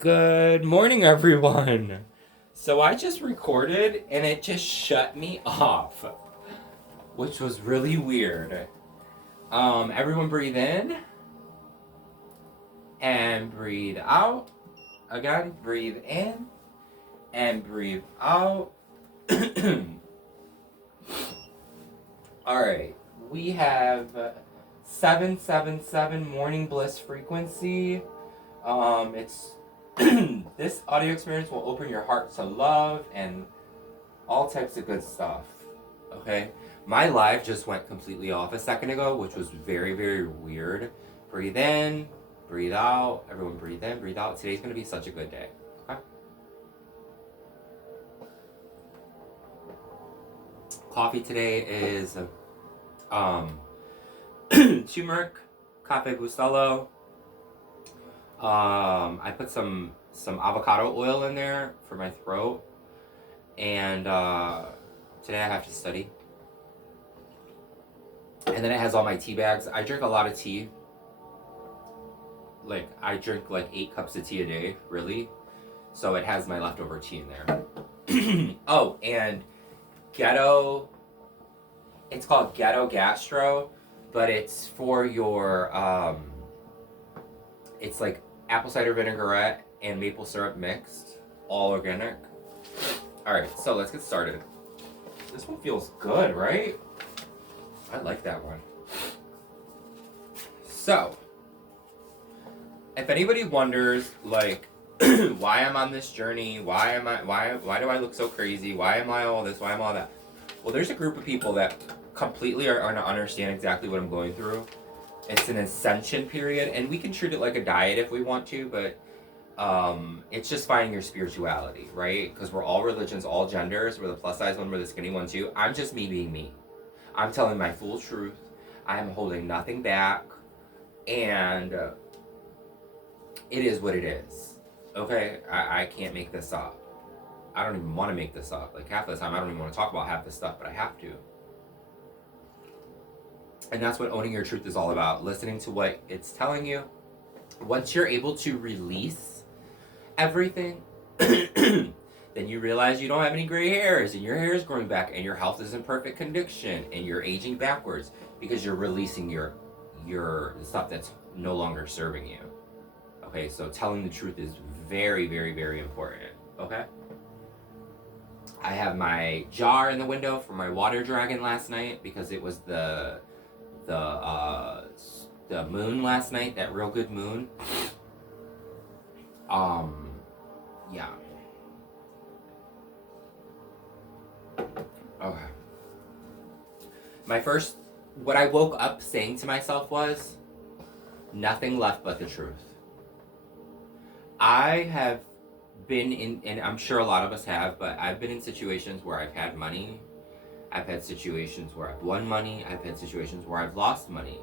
Good morning, everyone. So I just recorded and it just shut me off, which was really weird. Everyone breathe in and breathe out. Again, breathe in and breathe out. All right, we have 777 morning bliss frequency. It's this audio experience will open your heart to love and all types of good stuff. Okay, my live just went completely off a second ago, which was very, very weird. Breathe in, breathe out. Everyone breathe in, breathe out. Today's gonna be such a good day. Okay. Coffee today is turmeric, cafe bustelo. I put some avocado oil in there for my throat, and today I have to study. And then it has all my tea bags. I drink a lot of tea. Like, I drink like 8 cups of tea a day, really. So it has my leftover tea in there. Oh, and Ghetto, it's called Ghetto Gastro, but it's for your, it's like apple cider vinaigrette and maple syrup mixed, all organic. All right, so let's get started. This one feels good, right? I like that one. So, if anybody wonders, like, why I'm on this journey, why do I look so crazy, why am I all this, why am I all that? Well, there's a group of people that completely are going to understand exactly what I'm going through. It's an ascension period, and we can treat it like a diet if we want to, but it's just finding your spirituality, right? Because we're all religions, all genders. We're the plus size one, we're the skinny one too. I'm just me being me. I'm telling my full truth. I'm holding nothing back, and it is what it is. Okay, I can't make this up. I don't even want to make this up. Like, half the time I don't even want to talk about half this stuff, but I have to. And that's what owning your truth is all about. Listening to what it's telling you. Once you're able to release everything, then you realize you don't have any gray hairs, and your hair is growing back, and your health is in perfect condition, and you're aging backwards because you're releasing your stuff that's no longer serving you. Okay, so telling the truth is very, very, very important. Okay? I have my jar in the window for my water dragon last night because it was the moon last night, that real good moon. Yeah. Okay. What I woke up saying to myself was, nothing left but the truth. I have been in, and I'm sure a lot of us have, but I've been in situations where I've had money. I've had situations where I've won money. I've had situations where I've lost money.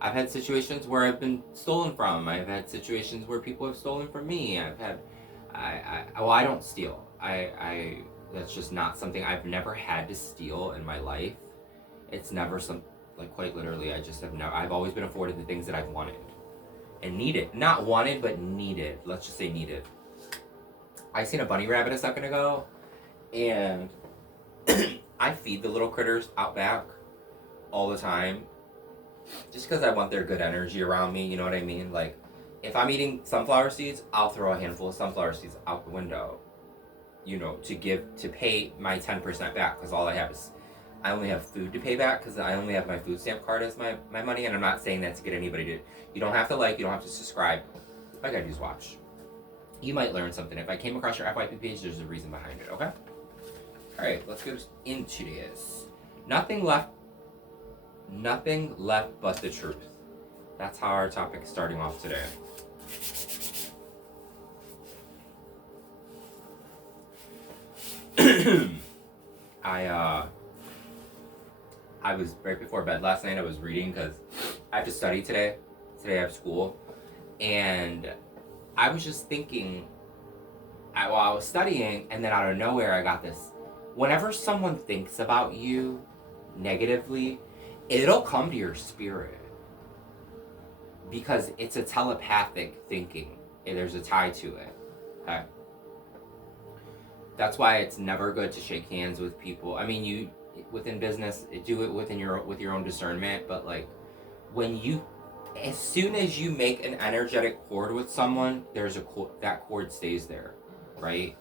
I've had situations where I've been stolen from. I've had situations where people have stolen from me. I don't steal. That's just not something. I've never had to steal in my life. It's never like, quite literally, I've always been afforded the things that I've wanted and needed. Not wanted, but needed. Let's just say needed. I seen a bunny rabbit a second ago, and I feed the little critters out back all the time just because I want their good energy around me, you know what I mean? Like, if I'm eating sunflower seeds, I'll throw a handful of sunflower seeds out the window, you know, to pay my 10% back, because I only have food to pay back, because I only have my food stamp card as my money, and I'm not saying that to get anybody to, you don't have to like, you don't have to subscribe, all you gotta do is watch. You might learn something. If I came across your FYP page, there's a reason behind it, okay? Alright, let's go into this. Nothing left but the truth. That's how our topic is starting off today. I was right before bed last night. I was reading because I have to study today. Today I have school, and I was just thinking. While I was studying, and then out of nowhere, I got this. Whenever someone thinks about you negatively, it'll come to your spirit because it's a telepathic thinking. There's a tie to it. Okay. That's why it's never good to shake hands with people. I mean, you within business, do it with your own discernment. But like, as soon as you make an energetic cord with someone, that cord stays there, right?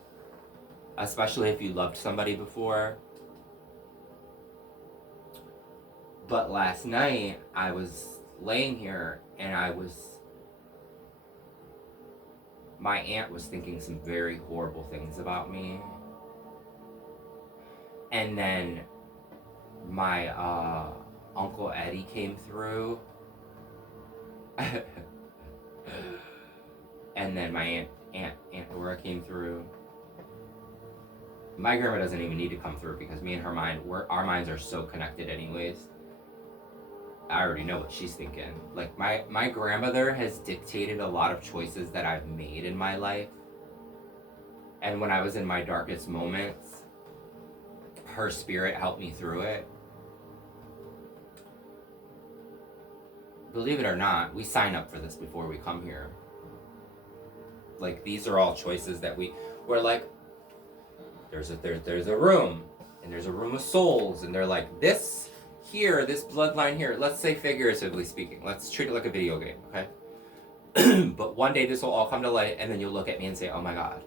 Especially if you loved somebody before. But last night I was laying here and my aunt was thinking some very horrible things about me. And then my Uncle Eddie came through. And then my Aunt Dora came through. My grandma doesn't even need to come through because me and our minds are so connected anyways. I already know what she's thinking. Like my grandmother has dictated a lot of choices that I've made in my life. And when I was in my darkest moments, her spirit helped me through it. Believe it or not, we sign up for this before we come here. Like, these are all choices that we're like, there's a room, and there's a room of souls, and they're like, this bloodline here, let's say figuratively speaking, let's treat it like a video game, okay? But one day this will all come to light, and then you'll look at me and say, oh my God,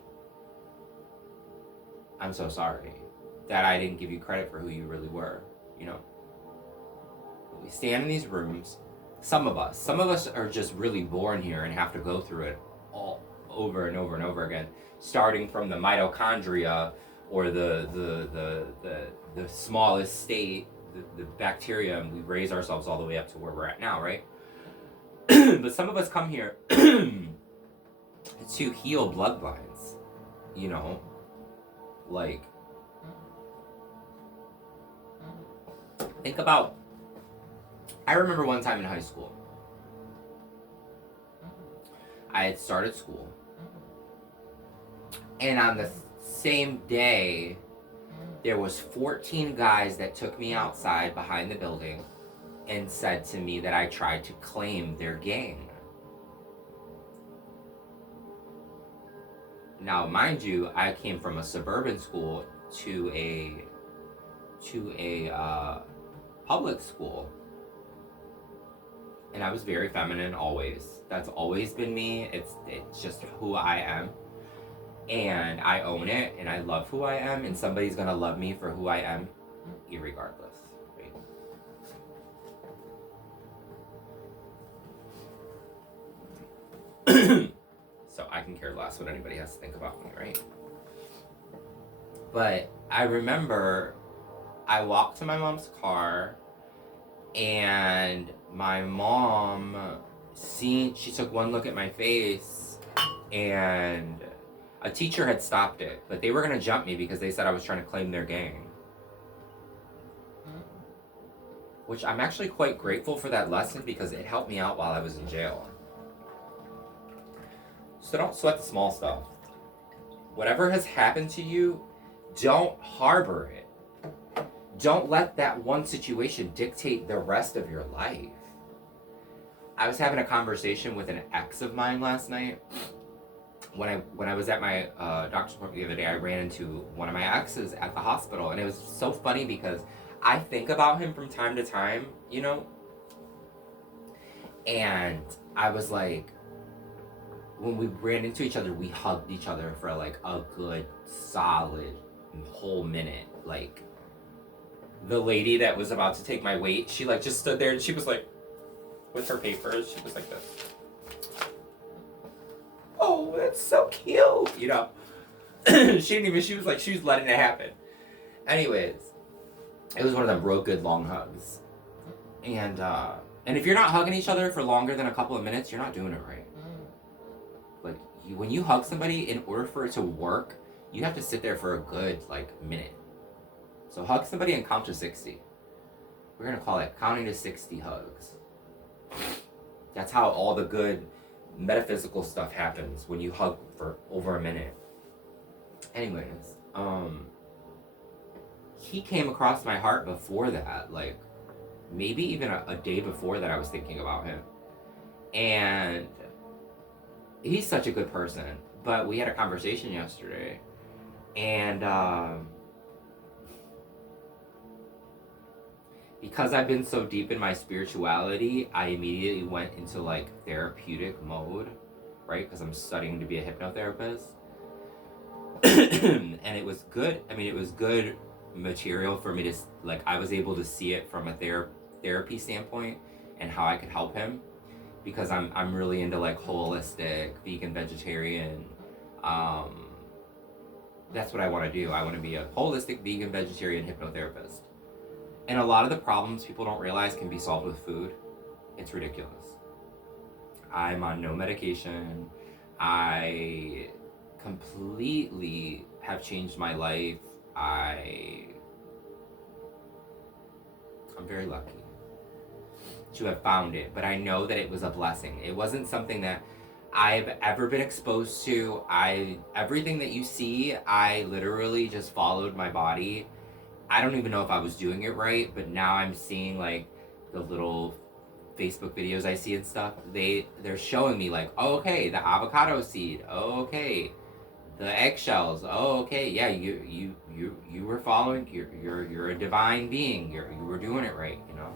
I'm so sorry that I didn't give you credit for who you really were, you know? But we stand in these rooms, some of us are just really born here and have to go through it all over and over and over again, starting from the mitochondria, or the smallest state, the bacteria, and we raise ourselves all the way up to where we're at now, right? But some of us come here to heal bloodlines, you know? Like, think about, I remember one time in high school, I had started school, and on the same day, there was 14 guys that took me outside behind the building and said to me that I tried to claim their gang. Now, mind you, I came from a suburban school to a public school, and I was very feminine always. That's always been me. It's just who I am. And I own it, and I love who I am, and somebody's gonna love me for who I am, irregardless. Right? So I can care less what anybody has to think about me, right? But I remember I walked to my mom's car, and my mom she took one look at my face, and a teacher had stopped it, but they were going to jump me because they said I was trying to claim their gang. Which I'm actually quite grateful for that lesson because it helped me out while I was in jail. So don't sweat the small stuff. Whatever has happened to you, don't harbor it. Don't let that one situation dictate the rest of your life. I was having a conversation with an ex of mine last night. When I was at my doctor's appointment the other day, I ran into one of my exes at the hospital, and it was so funny because I think about him from time to time, you know? And I was like, when we ran into each other, we hugged each other for like a good solid whole minute. Like, the lady that was about to take my weight, she like just stood there and she was like, with her papers, she was like this. Oh, that's so cute, you know? She was letting it happen. Anyways, it was one of them real good long hugs. And if you're not hugging each other for longer than a couple of minutes, you're not doing it right. Like, when you hug somebody, in order for it to work, you have to sit there for a good, like, minute. So hug somebody and count to 60. We're gonna call it counting to 60 hugs. That's how all the good metaphysical stuff happens, when you hug for over a minute. Anyways, he came across my heart before that, like maybe even a day before that. I was thinking about him, and he's such a good person. But we had a conversation yesterday, and because I've been so deep in my spirituality, I immediately went into like therapeutic mode, right? Because I'm studying to be a hypnotherapist. And it was good. I mean, it was good material for me to, like, I was able to see it from a therapy standpoint and how I could help him, because I'm really into like holistic, vegan, vegetarian. That's what I want to do. I want to be a holistic, vegan, vegetarian hypnotherapist. And a lot of the problems people don't realize can be solved with food. It's ridiculous. I'm on no medication. I completely have changed my life. I'm very lucky to have found it, but I know that it was a blessing. It wasn't something that I've ever been exposed to. Everything that you see, I literally just followed my body. I don't even know if I was doing it right, but now I'm seeing like the little Facebook videos I see and stuff. They're showing me like, oh, okay, the avocado seed. Oh, okay, the eggshells. Oh, okay, yeah, you were following. You're a divine being. You were doing it right, you know,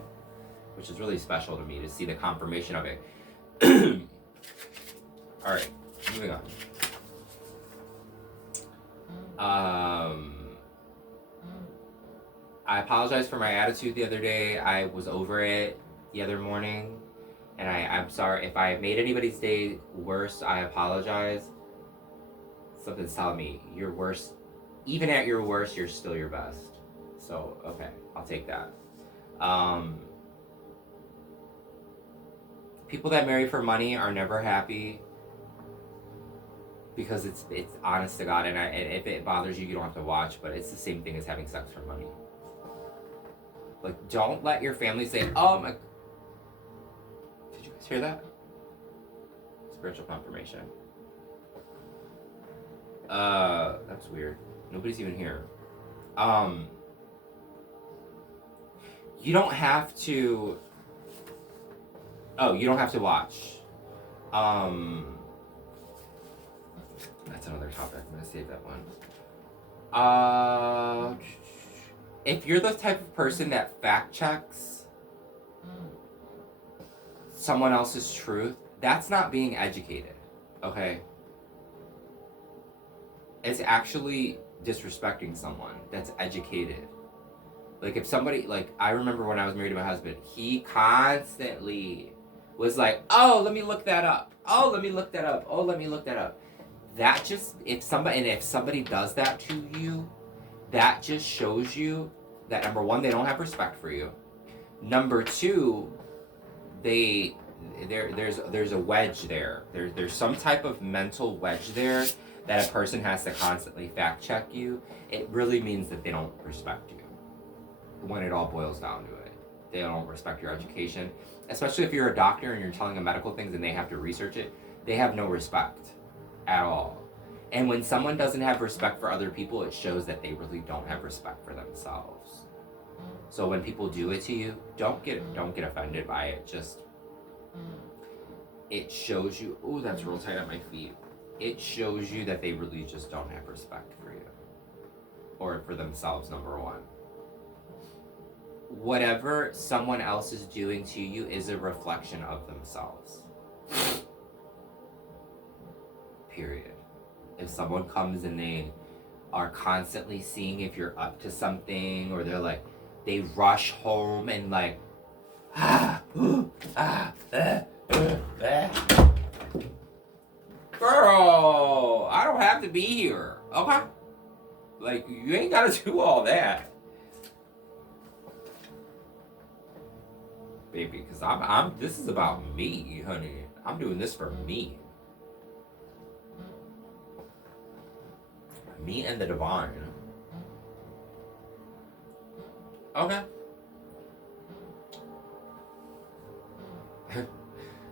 which is really special to me to see the confirmation of it. All right, moving on. I apologize for my attitude the other day. I was over it the other morning, and I'm sorry if I made anybody's day worse. I apologize. Something's telling me you're worse. Even at your worst, you're still your best. So, okay, I'll take that. People that marry for money are never happy, because it's honest to God, and if it bothers you, you don't have to watch, but it's the same thing as having sex for money. Like, don't let your family say, oh my... Did you guys hear that? Spiritual confirmation. That's weird. Nobody's even here. You don't have to... Oh, you don't have to watch. That's another topic. I'm gonna save that one. If you're the type of person that fact checks someone else's truth, that's not being educated, okay? It's actually disrespecting someone that's educated. Like, if somebody, like, I remember when I was married to my husband, he constantly was like, oh, let me look that up. Oh, let me look that up. Oh, let me look that up. That just, if somebody does that to you, that just shows you that, number one, they don't have respect for you. Number two, there's a wedge there. There's some type of mental wedge there that a person has to constantly fact check you. It really means that they don't respect you. When it all boils down to it, they don't respect your education, especially if you're a doctor and you're telling them medical things and they have to research it. They have no respect at all. And when someone doesn't have respect for other people, it shows that they really don't have respect for themselves. So when people do it to you, don't get offended by it. Just, it shows you, oh, that's real tight on my feet. It shows you that they really just don't have respect for you or for themselves, number one. Whatever someone else is doing to you is a reflection of themselves. Period. If someone comes and they are constantly seeing if you're up to something, or they're like, they rush home and like, girl, I don't have to be here, okay? Like, you ain't gotta do all that. Baby, because I'm this is about me, honey. I'm doing this for me. Me and the divine. Okay.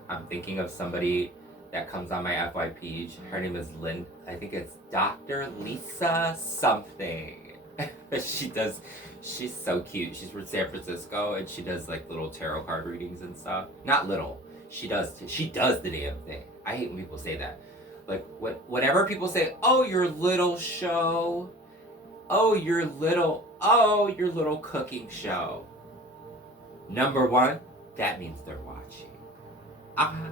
I'm thinking of somebody that comes on my FY page. Her name is Lynn. I think it's Dr. Lisa something. She's so cute. She's from San Francisco, and she does like little tarot card readings and stuff. Not little. She does the damn thing. I hate when people say that. Like, whenever people say, oh, your little show, oh, your little cooking show. Number one, that means they're watching. Uh-huh.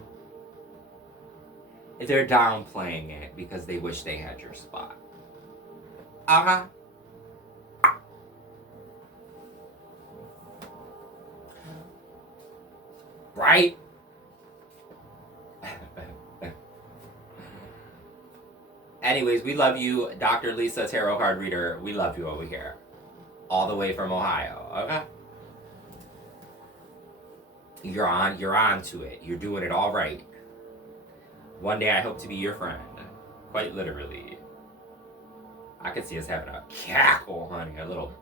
They're downplaying it because they wish they had your spot. Uh-huh. Right? Anyways, we love you, Dr. Lisa, tarot card reader. We love you over here. All the way from Ohio. Okay? You're on to it. You're doing it all right. One day I hope to be your friend. Quite literally. I could see us having a cackle, honey. A little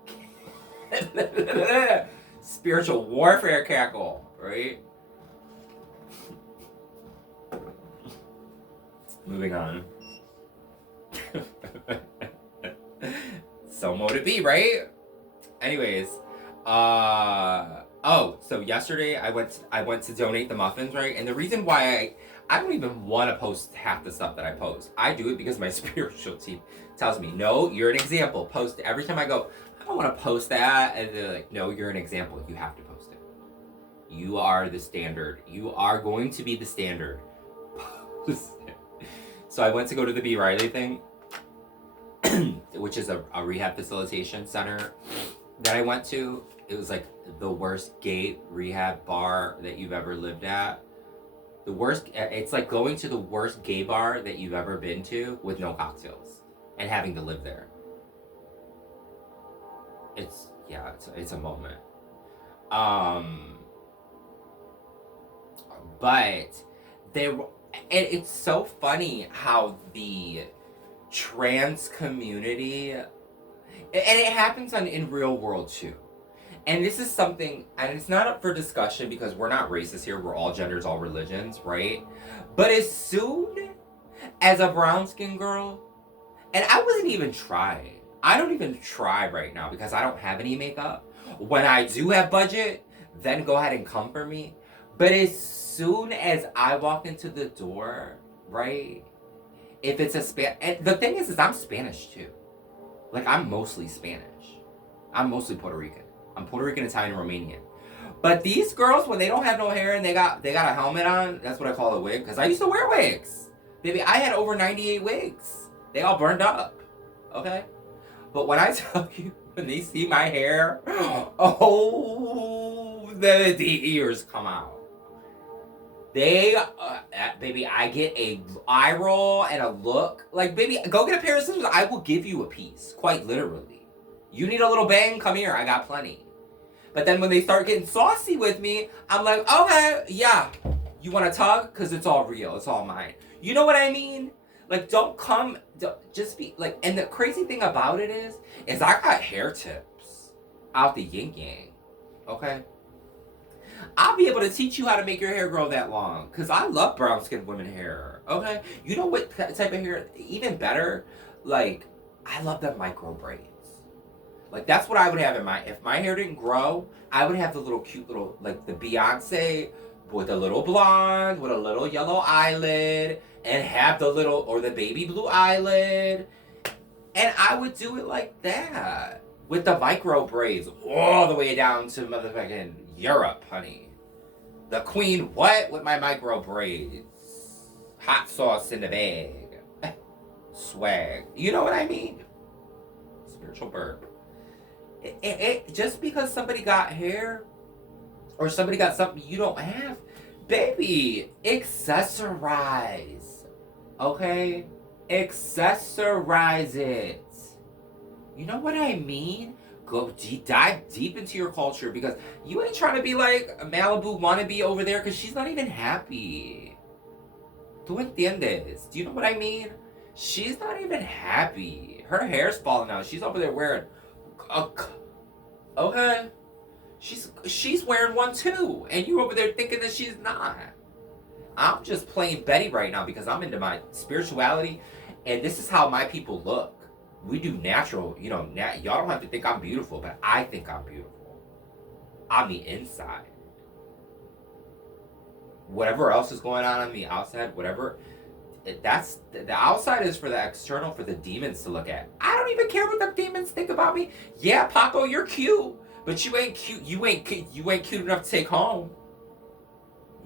spiritual warfare cackle, right? Moving on. So mote it be, right? Anyways, so yesterday I went to donate the muffins, right? And the reason why I don't even want to post half the stuff that I post. I do it because my spiritual team tells me, no, you're an example. Post it. Every time I go, I don't want to post that, and they're like, no, you're an example. You have to post it. You are the standard. You are going to be the standard. Post it. So I went to go to the B. Riley thing, which is a rehab facilitation center that I went to. It was like the worst gay rehab bar that you've ever lived at. The worst, it's like going to the worst gay bar that you've ever been to with no cocktails and having to live there. It's a moment. But it's so funny how the trans community, and it happens in real world too. And this is something, and it's not up for discussion because we're not racist here. We're all genders, all religions, right? But as soon as a brown skinned girl, and I wasn't even trying. I don't even try right now because I don't have any makeup. When I do have budget, then go ahead and come for me. But as soon as I walk into the door, right? If it's and the thing is I'm Spanish too. Like, I'm mostly Spanish. I'm mostly Puerto Rican. I'm Puerto Rican, Italian, Romanian. But these girls, when they don't have no hair and they got a helmet on, that's what I call a wig, because I used to wear wigs. Baby, I had over 98 wigs. They all burned up. Okay? But when I tell you, when they see my hair, oh, the ears come out. They, baby, I get a eye roll and a look. Like, baby, go get a pair of scissors. I will give you a piece, quite literally. You need a little bang? Come here. I got plenty. But then when they start getting saucy with me, I'm like, okay, yeah. You want to tug? Because it's all real. It's all mine. You know what I mean? Like, just be, like, and the crazy thing about it is I got hair tips out the yin yang. Okay? I'll be able to teach you how to make your hair grow that long. Because I love brown-skinned women hair. Okay? You know what type of hair? Even better? Like, I love the micro braids. Like, that's what I would have if my hair didn't grow, I would have the little cute little, like the Beyonce with a little blonde, with a little yellow eyelid, and have the little, or the baby blue eyelid. And I would do it like that. With the micro braids all the way down to motherfucking Europe, honey. The queen, what? With my micro braids. Hot sauce in the bag. Swag. You know what I mean? Spiritual burp. It just because somebody got hair or somebody got something you don't have, baby, accessorize. Okay? Accessorize it. You know what I mean? Go dive deep into your culture, because you ain't trying to be like a Malibu wannabe over there, because she's not even happy. ¿Tú entiendes? Do you know what I mean? She's not even happy. Her hair's falling out. She's over there wearing okay. She's wearing one too, and you over there thinking that she's not. I'm just playing Betty right now because I'm into my spirituality, and this is how my people look. We do natural, y'all don't have to think I'm beautiful, but I think I'm beautiful. On the inside. whatever else is going on the outside, whatever, that's the outside is for the external, for the demons to look at. I don't even care what the demons think about me. Yeah, Paco, you're cute, but you ain't cute. You ain't cute enough to take home.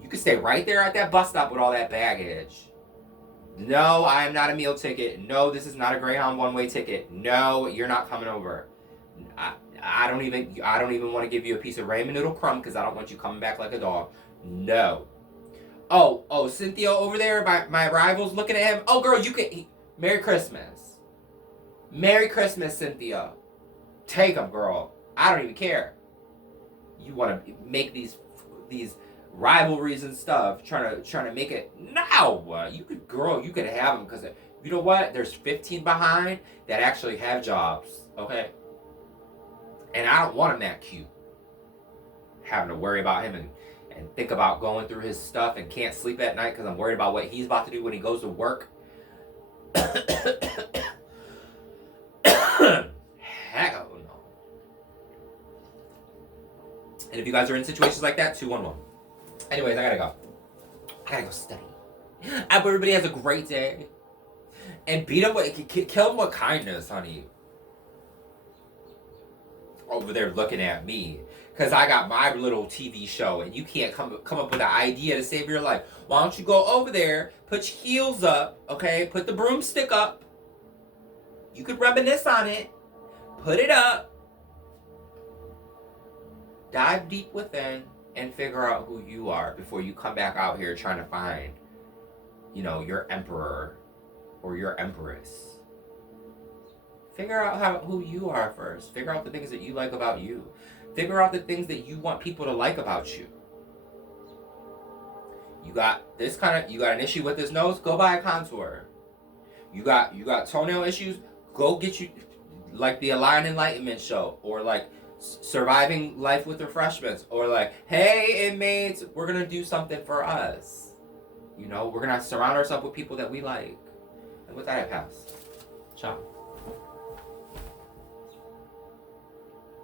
You can stay right there at that bus stop with all that baggage. No, I am not a meal ticket. No, this is not a Greyhound one-way ticket. No, you're not coming over. I don't even want to give you a piece of ramen noodle crumb because I don't want you coming back like a dog. No. Oh, Cynthia over there, my rival's looking at him. Oh, girl, you can. Merry Christmas. Merry Christmas, Cynthia. Take them, girl. I don't even care. You want to make these rivalries and stuff, trying to make it. No, you could have them because you know what? There's 15 behind that actually have jobs. Okay. And I don't want him that cute. Having to worry about him and think about going through his stuff and can't sleep at night because I'm worried about what he's about to do when he goes to work. Heck, oh no. And if you guys are in situations like that, 211. Anyways, I gotta go study. I hope everybody has a great day. And kill them with kindness, honey. Over there looking at me. Because I got my little TV show and you can't come up with an idea to save your life. Why don't you go over there, put your heels up, okay? Put the broomstick up. You could reminisce on it. Put it up. Dive deep within and figure out who you are before you come back out here trying to find, your emperor or your empress. Figure out who you are first. Figure out the things that you like about you. Figure out the things that you want people to like about you. You got an issue with this nose, go buy a contour. You got toenail issues, go get you like the Enlightenment show, or like surviving life with refreshments, or like, hey inmates, we're gonna do something for us. We're gonna surround ourselves with people that we like. And with that, I pass. Ciao.